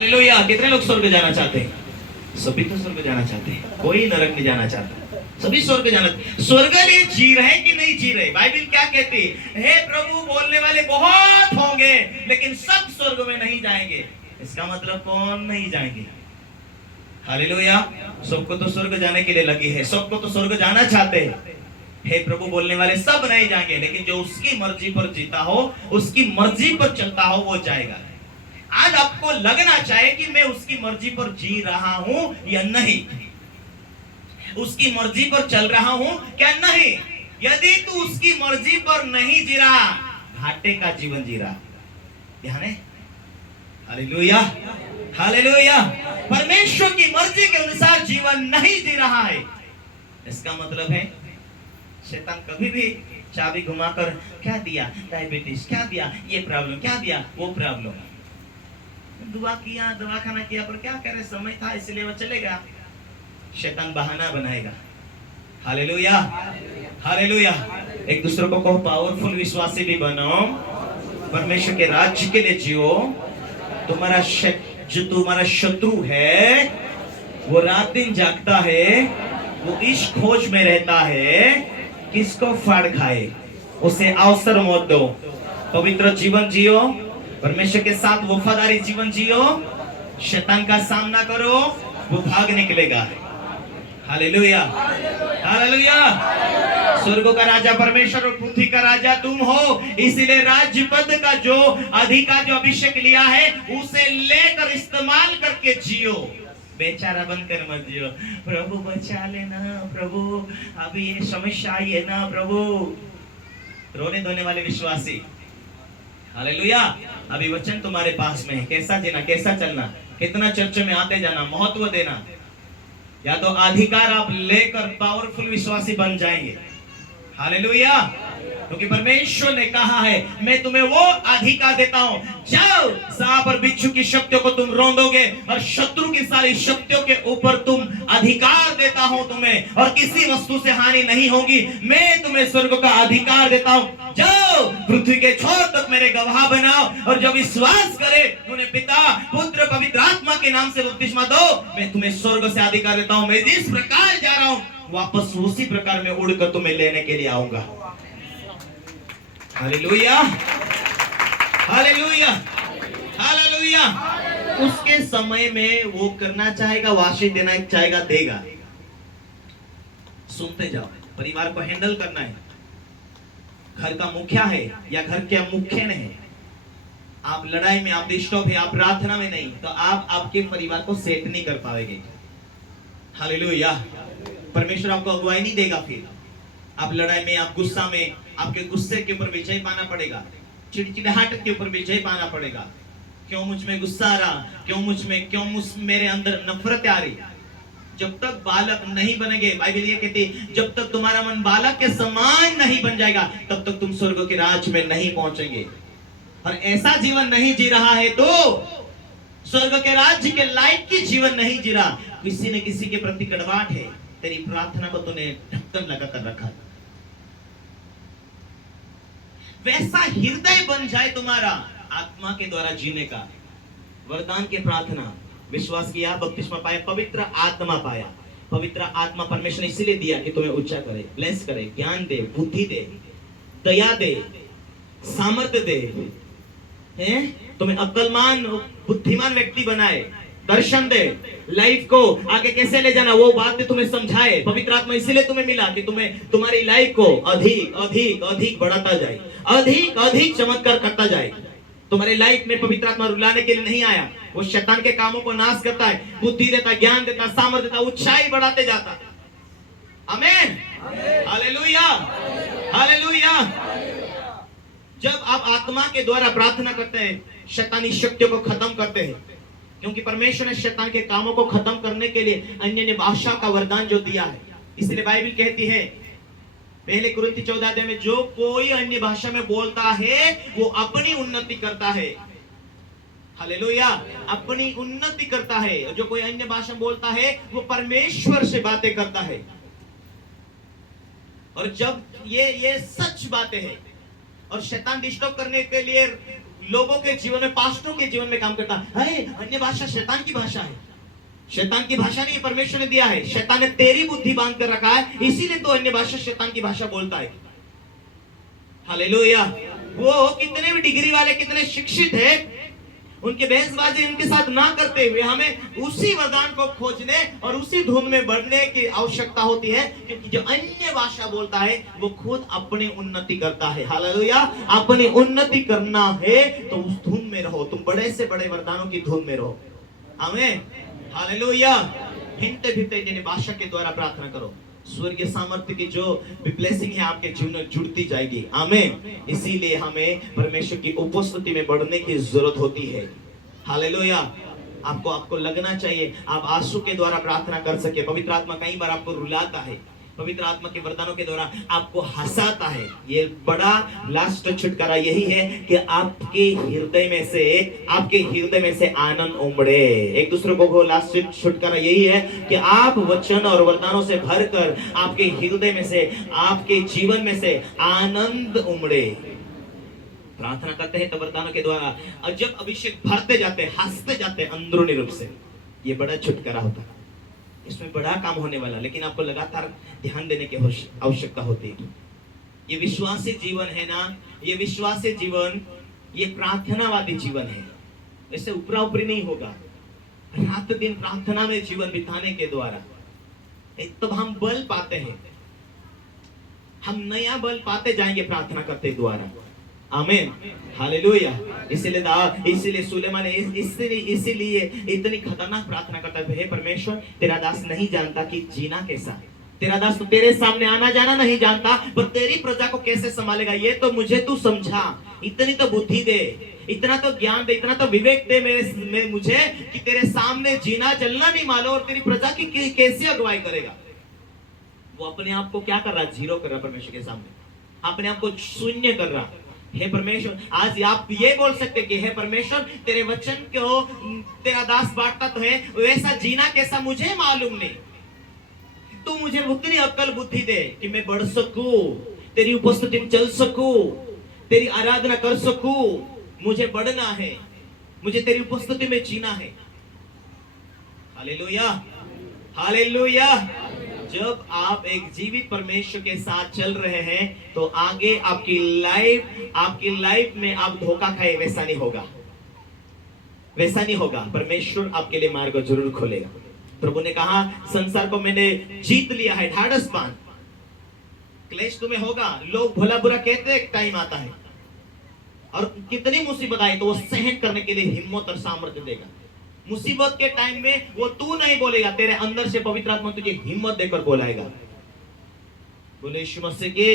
Hallelujah. कितने लोग स्वर्ग जाना चाहते हैं? सभी तो स्वर्ग जाना चाहते हैं, कोई नरक नहीं जाना चाहता, सभी स्वर्ग जाना। स्वर्ग लिए जी रहे कि नहीं जी रहे? बाइबल क्या कहती है? हे प्रभु बोलने वाले बहुत होंगे लेकिन सब स्वर्ग में नहीं जाएंगे। इसका मतलब कौन नहीं जाएंगे? हालेलुया। सबको तो स्वर्ग जाने के लिए लगी है, सबको तो स्वर्ग जाना चाहते हैं। हे प्रभु बोलने वाले सब नहीं जाएंगे, लेकिन जो उसकी मर्जी पर जीता हो, उसकी मर्जी पर चलता हो, वो जाएगा। आज आपको लगना चाहिए कि मैं उसकी मर्जी पर जी रहा हूं या नहीं, उसकी मर्जी पर चल रहा हूं क्या नहीं। यदि तू उसकी मर्जी पर नहीं जी रहा, घाटे का जीवन जी रहा। ध्यान है? Hallelujah, hallelujah. परमेश्वर की मर्जी के अनुसार जीवन नहीं जी रहा है, इसका मतलब है शैतान कभी भी चाबी घुमाकर क्या दिया, डायबिटीज क्या दिया, ये प्रॉब्लम क्या दिया, वो प्रॉब्लम, दुआ किया, दवाखाना किया, पर क्या करे, समय था इसलिए वो चलेगा। शैतान बहाना बनाएगा। Hallelujah, hallelujah. एक दूसरे को कहो पावरफुल विश्वासी भी बनो, परमेश्वर के राज्य के लिए जियो। तुम्हारा जो तुम्हारा शत्रु है वो रात दिन जागता है, वो इस खोज में रहता है किसको फाड़ खाए। उसे अवसर मत दो, पवित्र जीवन जियो, परमेश्वर के साथ वफादारी जीवन जियो, शैतान का सामना करो, वो भाग निकलेगा। Hallelujah, hallelujah. स्वर्ग का राजा परमेश्वर और पृथ्वी का राजा तुम हो, इसीलिए राज्य पद का जो अधिकार, जो अभिषेक लिया है, उसे लेकर इस्तेमाल करके जियो। बेचारा बनकर मत जियो। प्रभु बचा लेना, प्रभु अभी ये समस्या आई है ना प्रभु। रोने धोने वाले विश्वासी, हालेलुया। अभी वचन तुम्हारे पास में है, कैसा जीना, कैसा चलना, कितना चर्च में आते जाना, महत्व देना, या तो अधिकार आप लेकर पावरफुल विश्वासी बन जाएंगे। हालेलुया। क्योंकि परमेश्वर ने कहा है मैं तुम्हें वो अधिकार देता हूं, जाओ सांप और बिच्छू की शक्तियों को तुम रौंदोगे और शत्रु की सारी शक्तियों के ऊपर तुम अधिकार देता हूं तुम्हें, और किसी वस्तु से हानि नहीं होगी। मैं तुम्हें स्वर्ग का अधिकार देता हूं, जाओ पृथ्वी के छोर तक मेरे गवाह बनाओ, और जब विश्वास करे उन्हें पिता पुत्र पवित्र आत्मा के नाम से बपतिस्मा दो। मैं तुम्हें स्वर्ग से अधिकार देता हूं। मैं जिस प्रकार जा रहा हूं वापस उसी प्रकार में उड़कर तुम्हें लेने के लिए आऊंगा। Hallelujah, hallelujah, hallelujah. उसके समय में वो करना चाहेगा, वाशी देना चाहेगा, देगा। सुनते जाओ। परिवार को हैंडल करना है, घर का मुखिया है या घर के मुखिया ने है, आप लड़ाई में, आप डिस्टर्ब है, आप प्रार्थना में नहीं, तो आप आपके परिवार को सेट नहीं कर पाएंगे। हालेलुया। परमेश्वर आपको अगुवाई नहीं देगा। फिर आप लड़ाई में, आप गुस्सा में, आपके गुस्से के ऊपर विजय पाना पड़ेगा, चिड़चिड़ाहट के ऊपर विजय पाना पड़ेगा। क्यों मुझ में गुस्सा आ रहा, क्यों मेरे अंदर नफरत आ रही। जब तक बालक नहीं बनेंगे, बाइबल ये कहती है जब तक तुम्हारा मन बालक के समान नहीं बन जाएगा तब तक तुम स्वर्ग के राज में नहीं पहुंचेंगे। और ऐसा जीवन नहीं जी रहा है तो स्वर्ग के राज्य के लायक की जीवन नहीं जी रहा। किसी ने किसी के प्रति कड़वाहट है, तेरी प्रार्थना को तूने ढक्कन लगा कर रखा। वैसा हृदय बन जाए तुम्हारा आत्मा के द्वारा जीने का। वरदान की प्रार्थना, विश्वास किया, बपतिस्मा पाया, पवित्र आत्मा पाया। पवित्र आत्मा परमेश्वर ने इसलिए दिया कि तुम्हें ऊंचा करे, ब्लेस करे, ज्ञान दे, बुद्धि दे, दया दे, सामर्थ्य दे, तुम्हें अक्लमान बुद्धिमान व्यक्ति बनाए, दर्शन दे, लाइफ को आगे कैसे ले जाना वो बात तुम्हें समझाए। पवित्र आत्मा इसलिए तुम्हें मिला कि तुम्हें तुम्हारी लाइफ को अधिक अधिक अधिक बढ़ाता जाए, अधिक अधिक चमत्कार करता जाए। तुम्हारी लाइफ में पवित्र आत्मा रुलाने के लिए नहीं आया, वो शैतान के कामों को नाश करता है, बुद्धि देता, ज्ञान देता, सामर्थ्य देता, ऊंचाई बढ़ाते जाता। आमीन, हालेलुया, हालेलुया। जब आप आत्मा के द्वारा प्रार्थना करते हैं, शैतानी शक्तियों को खत्म करते हैं, क्योंकि परमेश्वर ने शैतान के कामों को खत्म करने के लिए अन्य भाषा का वरदान जो दिया है। इसलिए बाइबल कहती है पहले कुरिन्थी 14 अध्याय में, जो कोई अन्य भाषा में बोलता है वो अपनी उन्नति करता है। हालेलुया, अपनी उन्नति करता है। जो कोई अन्य भाषा में बोलता है वो परमेश्वर से बातें करता है। और जब ये सच बातें हैं और शैतान डिस्टर्ब करने के लिए लोगों के जीवन में, पास्टरों के जीवन में काम करता है। अन्य भाषा शैतान की भाषा है, शैतान की भाषा नहीं परमेश्वर ने दिया है। शैतान ने तेरी बुद्धि बांध कर रखा है, इसीलिए तो अन्य भाषा शैतान की भाषा बोलता है। हालेलुया। वो कितने भी डिग्री वाले, कितने शिक्षित है, उनके बहसबाजी उनके साथ ना करते हुए हमें उसी वरदान को खोजने और उसी धुन में बढ़ने की आवश्यकता होती है, क्योंकि जो अन्य भाषा बोलता है वो खुद अपनी उन्नति करता है। हालेलुया। अपनी उन्नति करना है तो उस धुन में रहो, तुम बड़े से बड़े वरदानों की धुन में रहो। आमीन। हालेलुया। भिन्नते भिन्नते भाषा के द्वारा प्रार्थना करो, स्वर्गीय सामर्थ्य की जो भी ब्लेसिंग है आपके जीवन में जुड़ती जाएगी। आमीन। इसीलिए हमें परमेश्वर की उपस्थिति में बढ़ने की जरूरत होती है। हालेलुया। आपको लगना चाहिए आप आंसू के द्वारा प्रार्थना कर सके। पवित्र आत्मा कई बार आपको रुलाता है, पवित्र आत्मा के वरदानों के द्वारा आपको हंसाता है। ये बड़ा लास्ट छुटकारा यही है कि आपके हृदय में से आनंद उमड़े। एक दूसरे को लास्ट छुटकारा यही है कि आप वचन और वरदानों से भरकर आपके हृदय में से, आपके जीवन में से आनंद उमड़े। प्रार्थना करते हैं तो वरदानों के द्वारा, और जब अभिषेक भरते जाते हैं, हंसते जाते हैं अंदरूनी रूप से, ये बड़ा छुटकारा होता है। इसमें बड़ा काम होने वाला, लेकिन आपको लगातार ध्यान देने की आवश्यकता होती है। ये विश्वासी जीवन है ना, ये विश्वासी जीवन, ये प्रार्थनावादी जीवन है। इससे ऊपरा ऊपरी नहीं होगा। रात दिन प्रार्थना में जीवन बिताने के द्वारा तब हम बल पाते हैं, हम नया बल पाते जाएंगे प्रार्थना करते द्वारा। आमीन। हालेलुया। इसीलिए सुलेमान ने इसीलिए इतनी खतरनाक प्रार्थना करता है, हे परमेश्वर तेरा दास नहीं जानता कि जीना कैसा है, तेरा दास तो तेरे सामने आना जाना नहीं जानता, पर तेरी प्रजा को कैसे संभालेगा ये तो मुझे तू समझा। इतनी तो बुद्धि दे, इतना तो ज्ञान दे, इतना तो विवेक दे मुझे कि तेरे सामने जीना चलना नहीं मालूम और तेरी प्रजा की कैसे अगुवाई करेगा। वो अपने आप को क्या कर रहा, जीरो कर रहा परमेश्वर के सामने, अपने आप को शून्य कर रहा। हे परमेश्वर, आज आप ये बोल सकते कि हे परमेश्वर तेरे वचन को तेरा दास बांटता तो है, वैसा जीना कैसा मुझे मालूम नहीं, तू मुझे उतनी अक्ल बुद्धि दे कि मैं बढ़ सकूं, तेरी उपस्थिति में चल सकूं, तेरी आराधना कर सकूं। मुझे बढ़ना है, मुझे तेरी उपस्थिति में जीना है। हालेलुया। हालेलुया। जब आप एक जीवित परमेश्वर के साथ चल रहे हैं तो आगे आपकी लाइफ में आप धोखा खाए वैसा नहीं होगा, वैसा नहीं होगा। परमेश्वर आपके लिए मार्ग जरूर खोलेगा। प्रभु ने कहा संसार को मैंने जीत लिया है, ढाढ़स बांध। क्लेश तुम्हें होगा, लोग भला बुरा कहते एक टाइम आता है, और कितनी मुसीबत आए तो वो सहन करने के लिए हिम्मत और सामर्थ्य देगा। मुसीबत के टाइम में वो तू नहीं बोलेगा, तेरे अंदर से पवित्र आत्मा तुझे हिम्मत देकर बोलाएगा। बोले यीशु मसीह की